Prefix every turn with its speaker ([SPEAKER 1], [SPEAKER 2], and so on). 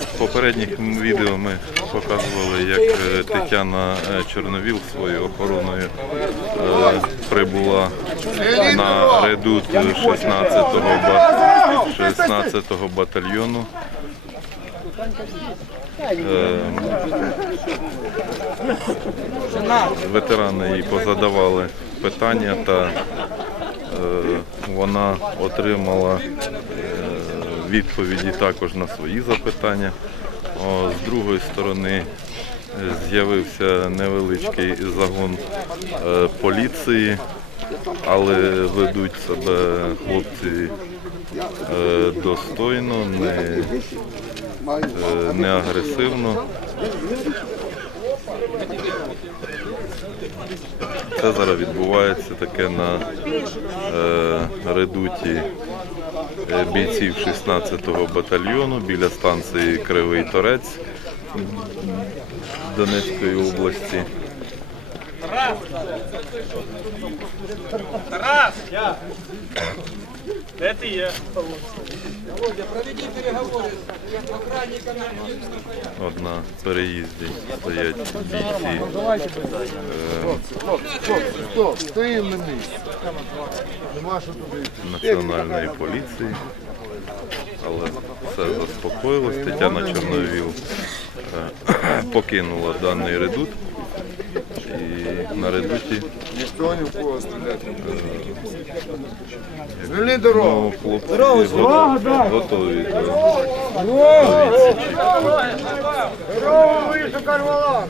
[SPEAKER 1] В попередніх відео ми показували, як е, Тетяна е, Чорновіл своєю охороною е, прибула на редут 16-го, 16-го батальйону. Ветерани їй позадавали питання та вона отримала відповіді також на свої запитання. О, З другої сторони е, з'явився невеличкий загон е, поліції, але ведуть себе хлопці е, достойно, не, е, не агресивно. Це зараз відбувається таке на е, редуті бійців 16-го батальйону біля станції Кривий Торець Донецької області.
[SPEAKER 2] Тарас! Де ти є?
[SPEAKER 1] От на переїзді стоять бійці
[SPEAKER 3] Хто? На місці. Нема що туди йти.
[SPEAKER 1] національної поліції. Але все заспокоїлось. Тетяна Чорновіл е, покинула даний редут. На редуті
[SPEAKER 3] Ніхто ні в кого стріляти не буде. Звільни дорогу.
[SPEAKER 1] Дорогу, дорогу, так. готові.
[SPEAKER 3] Дорогу вийшов карвалан.